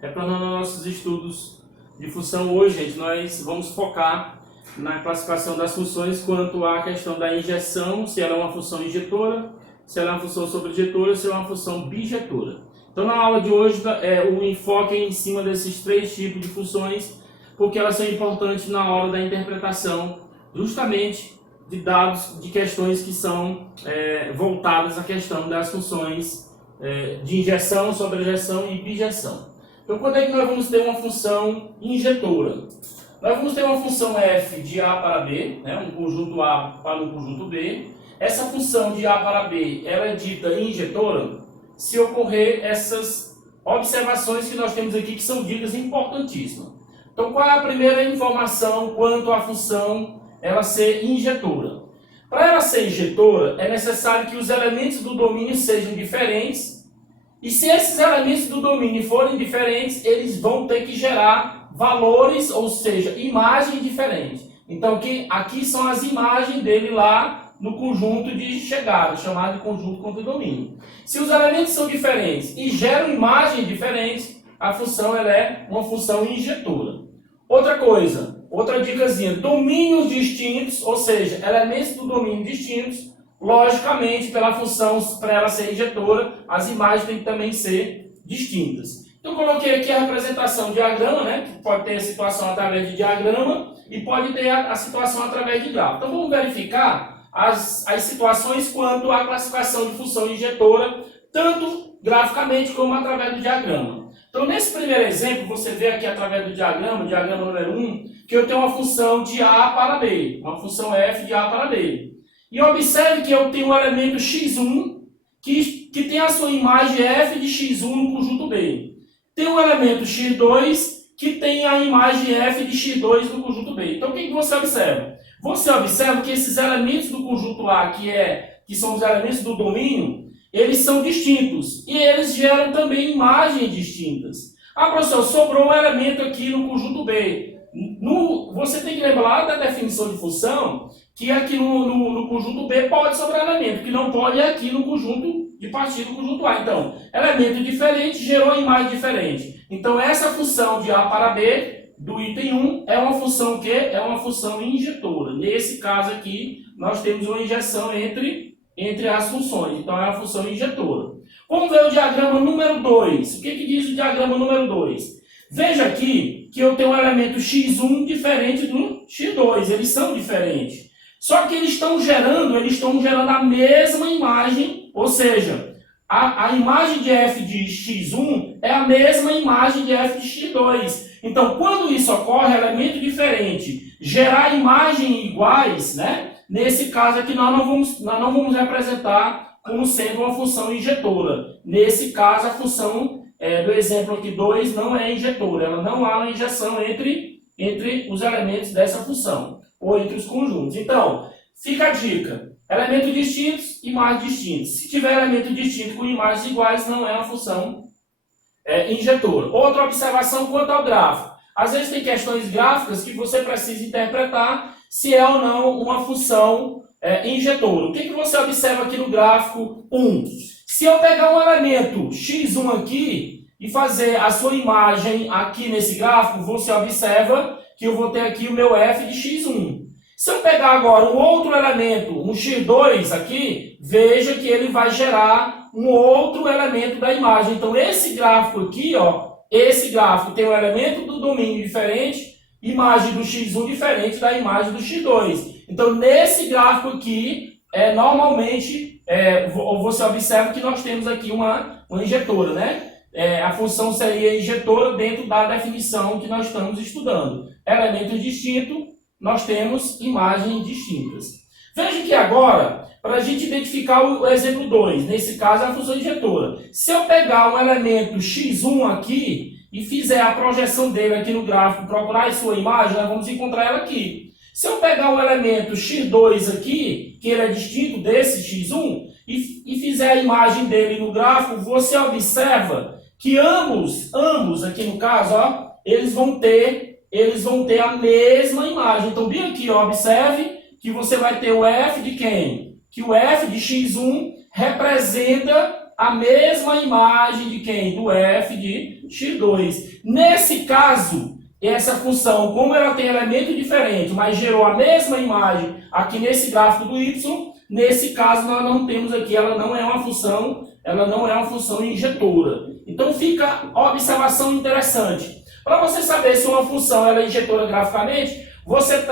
Retornando aos nossos estudos de função hoje, gente, nós vamos focar na classificação das funções quanto à questão da injeção, se ela é uma função injetora, se ela é uma função sobrejetora, se ela é uma função bijetora. Então, na aula de hoje, o enfoque é em cima desses três tipos de funções, porque elas são importantes na hora da interpretação, justamente de dados, de questões que são voltadas à questão das funções de injeção, sobrejeção e bijeção. Então, quando é que nós vamos ter uma função injetora? Nós vamos ter uma função f de A para B, né, um conjunto A para um conjunto B. Essa função de A para B, ela é dita injetora se ocorrer essas observações que nós temos aqui, que são ditas importantíssimas. Então, qual é a primeira informação quanto à função ela ser injetora? Para ela ser injetora, é necessário que os elementos do domínio sejam diferentes. E se esses elementos do domínio forem diferentes, eles vão ter que gerar valores, ou seja, imagens diferentes. Então, aqui são as imagens dele lá no conjunto de chegada, chamado de conjunto contra domínio. Se os elementos são diferentes e geram imagens diferentes, a função ela é uma função injetora. Outra coisa, outra dicasinha, domínios distintos, ou seja, elementos do domínio distintos, logicamente, pela função, para ela ser injetora, as imagens têm que também ser distintas. Então, eu coloquei aqui a representação de diagrama, né, que pode ter a situação através de diagrama e pode ter a situação através de gráfico. Então, vamos verificar as situações quanto à classificação de função injetora, tanto graficamente como através do diagrama. Então, nesse primeiro exemplo, você vê aqui através do diagrama número 1, que eu tenho uma função de A para B, uma função f de A para B. E observe que eu tenho um elemento x1 que tem a sua imagem f de x1 no conjunto B. Tem um elemento x2 que tem a imagem f de x2 no conjunto B. Então, o que você observa? Você observa que esses elementos do conjunto A, que são os elementos do domínio, eles são distintos. E eles geram também imagens distintas. Ah, professor, sobrou um elemento aqui no conjunto B. Você tem que lembrar da definição de função, que aqui no conjunto B pode sobrar elemento, que não pode é aqui no conjunto de partida do conjunto A. Então, elemento diferente gerou imagem diferente. Então, essa função de A para B, do item 1, é uma função que é uma função injetora. Nesse caso aqui, nós temos uma injeção entre as funções. Então, é uma função injetora. Vamos ver o diagrama número 2. O que diz o diagrama número 2? Veja aqui que eu tenho um elemento x1 diferente do x2. Eles são diferentes. Só que eles estão gerando a mesma imagem, ou seja, a imagem de f de x1 é a mesma imagem de f de x2. Então, quando isso ocorre, elemento diferente, gerar imagens iguais, né? Nesse caso aqui, nós não vamos representar como sendo uma função injetora. Nesse caso, a função do exemplo aqui 2 não é injetora. Ela não há uma injeção entre os elementos dessa função, ou entre os conjuntos. Então, fica a dica. Elementos distintos, imagens distintas. Se tiver elemento distinto com imagens iguais, não é uma função injetora. Outra observação quanto ao gráfico. Às vezes tem questões gráficas que você precisa interpretar se é ou não uma função injetora. O que você observa aqui no gráfico 1? Se eu pegar um elemento x1 aqui e fazer a sua imagem aqui nesse gráfico, você observa que eu vou ter aqui o meu f de x1. Se eu pegar agora um outro elemento, um x2 aqui, veja que ele vai gerar um outro elemento da imagem. Então, esse gráfico aqui, esse gráfico tem um elemento do domínio diferente, imagem do x1 diferente da imagem do x2. Então, nesse gráfico aqui, normalmente, você observa que nós temos aqui uma injetora, né? A função seria injetora dentro da definição que nós estamos estudando. Elementos distintos, nós temos imagens distintas. Veja que agora, para a gente identificar o exemplo 2, nesse caso é a função injetora. Se eu pegar um elemento x1 aqui e fizer a projeção dele aqui no gráfico, procurar a sua imagem, nós vamos encontrar ela aqui. Se eu pegar um elemento x2 aqui, que ele é distinto desse x1, e fizer a imagem dele no gráfico, você observa que ambos aqui no caso, eles vão ter a mesma imagem. Então, bem aqui, observe que você vai ter o f de quem? Que o f de x1 representa a mesma imagem de quem? Do f de x2. Nesse caso, essa função, como ela tem elemento diferente, mas gerou a mesma imagem aqui nesse gráfico do y, nesse caso nós não temos aqui, ela não é uma função injetora. Então fica a observação interessante. Para você saber se uma função ela é injetora graficamente, você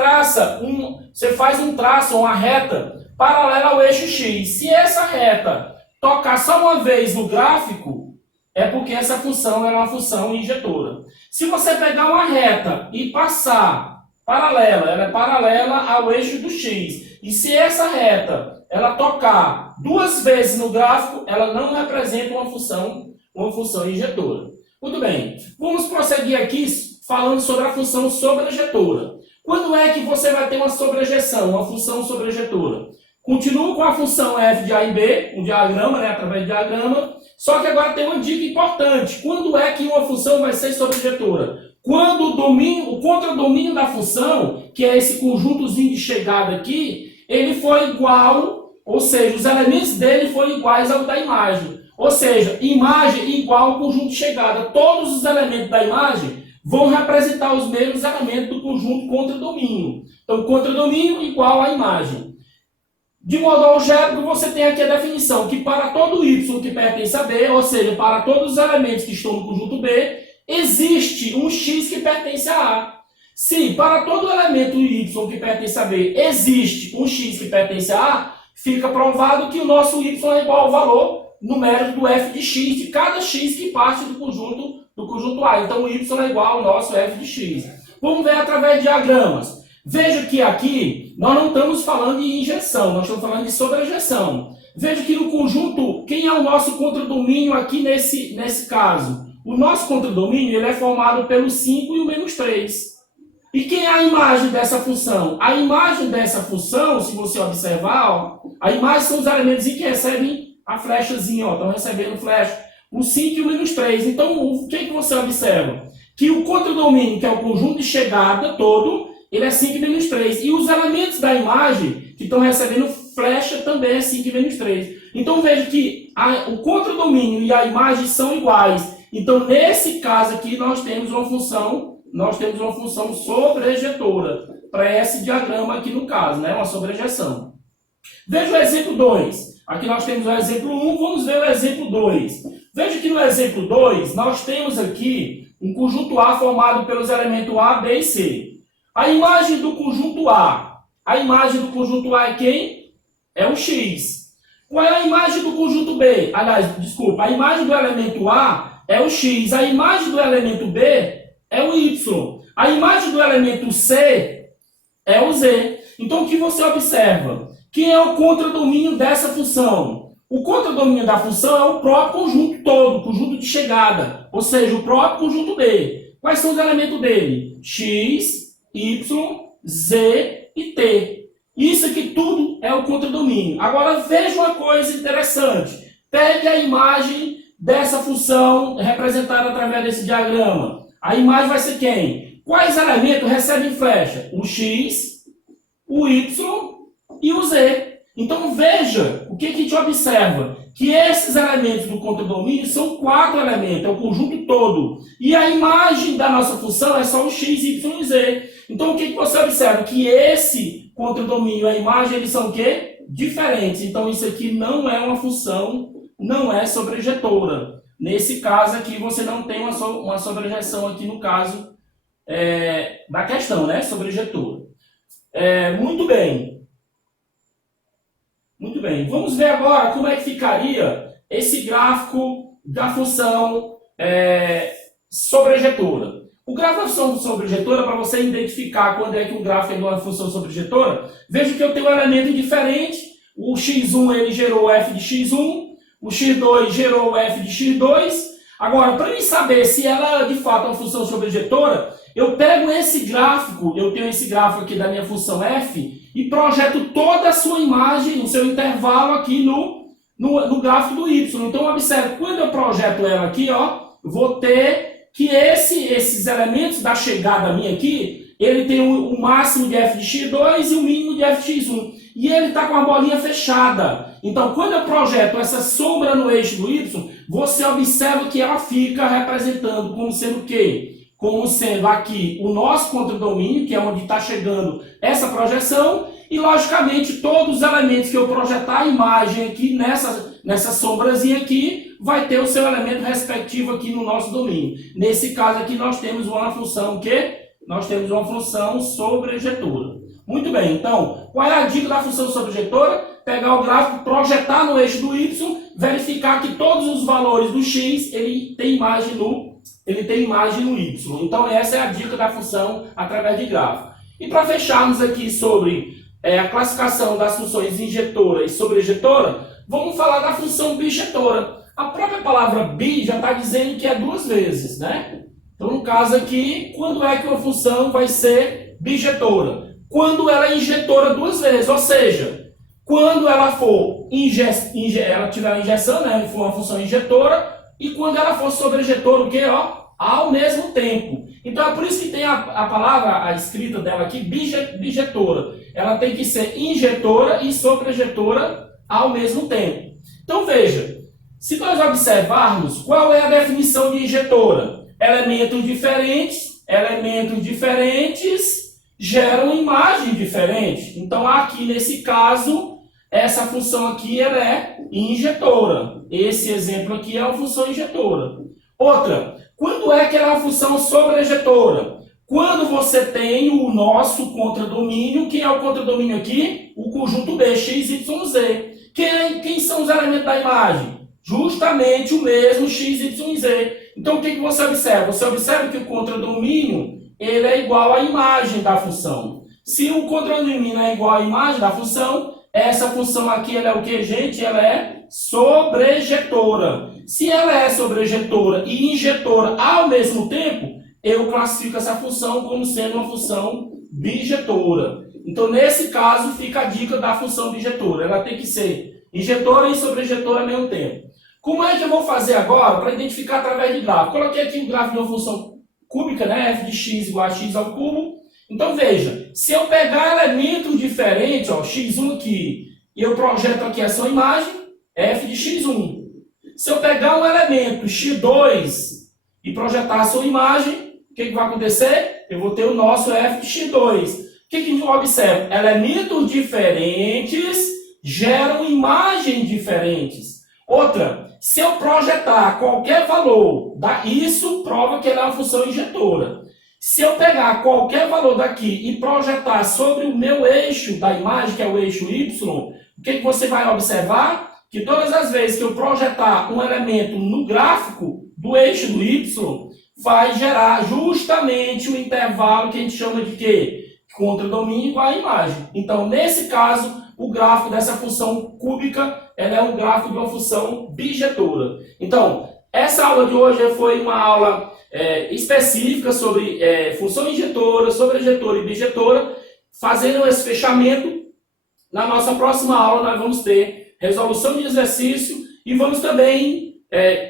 faz um traço, uma reta paralela ao eixo x. Se essa reta tocar só uma vez no gráfico, é porque essa função é uma função injetora. Se você pegar uma reta e passar paralela, ela é paralela ao eixo do x. E se essa reta ela tocar duas vezes no gráfico, ela não representa uma função injetora. Muito bem, vamos prosseguir aqui falando sobre a função sobrejetora. Quando é que você vai ter uma sobrejeção, uma função sobrejetora? Continuo com a função f de a e b, um diagrama, através de diagrama, só que agora tem uma dica importante. Quando é que uma função vai ser sobrejetora? Quando o contradomínio da função, que é esse conjuntozinho de chegada aqui, ele for igual, ou seja, os elementos dele foram iguais ao da imagem. Ou seja, imagem igual ao conjunto de chegada. Todos os elementos da imagem vão representar os mesmos elementos do conjunto contradomínio. Então, contradomínio igual à imagem. De modo algébrico, você tem aqui a definição que para todo y que pertence a B, ou seja, para todos os elementos que estão no conjunto B, existe um x que pertence a A. Se para todo elemento y que pertence a B existe um x que pertence a A, fica provado que o nosso y é igual ao valor numérico do f de x, de cada x que parte do conjunto A. Então, o y é igual ao nosso f de x. Vamos ver através de diagramas. Veja que aqui nós não estamos falando de injeção, nós estamos falando de sobrejeção. Veja que no conjunto, quem é o nosso contradomínio aqui nesse caso? O nosso contradomínio ele é formado pelo 5 e o menos 3. E quem é a imagem dessa função? A imagem dessa função, se você observar, ó, a imagem são os elementos que recebem a flechazinha, ó, estão recebendo flecha, o 5 e o menos 3. Então, o que você observa? Que o contradomínio, que é o conjunto de chegada todo, ele é 5 e menos 3. E os elementos da imagem que estão recebendo flecha também é 5 e menos 3. Então, veja que o contradomínio e a imagem são iguais. Então, nesse caso aqui, nós temos uma função sobrejetora. Para esse diagrama aqui no caso, uma sobrejeção. Veja o exemplo 2. Aqui nós temos o exemplo 1, vamos ver o exemplo 2. Veja que no exemplo 2, nós temos aqui um conjunto A formado pelos elementos A, B e C. A imagem do conjunto A. A imagem do conjunto A é quem? É o X. Qual é a imagem do conjunto B? Aliás, desculpa, a imagem do elemento A é o X. A imagem do elemento B é o Y. A imagem do elemento C é o Z. Então, o que você observa? Quem é o contradomínio dessa função? O contradomínio da função é o próprio conjunto todo, o conjunto de chegada. Ou seja, o próprio conjunto B. Quais são os elementos dele? X, Y, Z e T. Isso aqui tudo é o contradomínio. Agora veja uma coisa interessante. Pegue a imagem dessa função representada através desse diagrama. A imagem vai ser quem? Quais elementos recebem flecha? O X, o Y e o Z. Então veja o que a gente observa. Que esses elementos do contradomínio são 4 elementos, é o conjunto todo. E a imagem da nossa função é só o X, Y e Z. Então o que você observa? Que esse contradomínio e a imagem eles são o quê? Diferentes. Então isso aqui não é uma função, não é sobrejetora. Nesse caso aqui você não tem uma sobrejeção aqui no caso da questão, sobrejetora. Muito bem. Muito bem. Vamos ver agora como é que ficaria esse gráfico da função sobrejetora. O gráfico da função sobrejetora, para você identificar quando é que o gráfico é de uma função sobrejetora, veja que eu tenho um elemento diferente. O x1 ele gerou o f de x1, o x2 gerou o f de x2. Agora, para eu saber se ela de fato é uma função sobrejetora, eu pego esse gráfico, eu tenho esse gráfico aqui da minha função f, e projeto toda a sua imagem, o seu intervalo aqui no gráfico do y. Então, observe, quando eu projeto ela aqui, vou ter que esses elementos da chegada minha aqui, ele tem o máximo de f de x2 e o mínimo de f de x1. E ele está com a bolinha fechada. Então, quando eu projeto essa sombra no eixo do y, você observa que ela fica representando como sendo o quê? Como sendo aqui o nosso contradomínio, que é onde está chegando essa projeção, e logicamente todos os elementos que eu projetar a imagem aqui nessa sombrazinha aqui, vai ter o seu elemento respectivo aqui no nosso domínio. Nesse caso aqui nós temos uma função que nós temos uma função sobrejetora. Muito bem, então, qual é a dica da função sobrejetora? Pegar o gráfico, projetar no eixo do y, verificar que todos os valores do x, ele tem imagem no y. Então, essa é a dica da função através de gráfico. E para fecharmos aqui sobre a classificação das funções injetora e sobrejetora, vamos falar da função bijetora. A própria palavra bi já está dizendo que é duas vezes, né? Então, no caso aqui, quando é que uma função vai ser bijetora? Quando ela é injetora duas vezes, ou seja, quando ela for ela tiver a injeção, né, for uma função injetora, e quando ela for sobrejetora, o quê? Ao mesmo tempo. Então é por isso que tem a palavra, a escrita dela aqui, bijetora. Ela tem que ser injetora e sobrejetora ao mesmo tempo. Então veja, se nós observarmos, qual é a definição de injetora? Elementos diferentes geram imagem diferente. Então aqui nesse caso, essa função aqui ela é injetora. Esse exemplo aqui é uma função injetora. Outra, quando é que ela é uma função sobrejetora? Quando você tem o nosso contradomínio, quem é o contradomínio aqui? O conjunto B, x, y, z. Quem são os elementos da imagem? Justamente o mesmo x, y, z. Então o que você observa? Você observa que o contradomínio ele é igual à imagem da função. Se o contradomínio é igual à imagem da função, essa função aqui ela é o que, gente? Ela é sobrejetora. Se ela é sobrejetora e injetora ao mesmo tempo, eu classifico essa função como sendo uma função bijetora. Então, nesse caso, fica a dica da função bijetora. Ela tem que ser injetora e sobrejetora ao mesmo tempo. Como é que eu vou fazer agora para identificar através de gráfico? Coloquei aqui o gráfico de uma função cúbica, né? F de x igual a x ao cubo. Então, veja, se eu pegar elementos diferentes, x1 aqui, e eu projeto aqui a sua imagem, f de x1. Se eu pegar um elemento x2 e projetar a sua imagem, o que vai acontecer? Eu vou ter o nosso f de x2. O que a gente observa? Elementos diferentes geram imagens diferentes. Outra, se eu projetar qualquer valor, isso prova que ela é uma função injetora. Se eu pegar qualquer valor daqui e projetar sobre o meu eixo da imagem, que é o eixo y, o que você vai observar? Que todas as vezes que eu projetar um elemento no gráfico do eixo do y, vai gerar justamente o intervalo que a gente chama de quê? Contradomínio igual à imagem. Então, nesse caso, o gráfico dessa função cúbica ela é um gráfico de uma função bijetora. Então, essa aula de hoje foi uma aula específica sobre função injetora, sobrejetora e bijetora. Fazendo esse fechamento, na nossa próxima aula nós vamos ter resolução de exercício e vamos também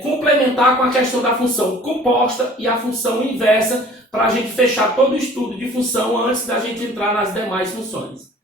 complementar com a questão da função composta e a função inversa para a gente fechar todo o estudo de função antes da gente entrar nas demais funções.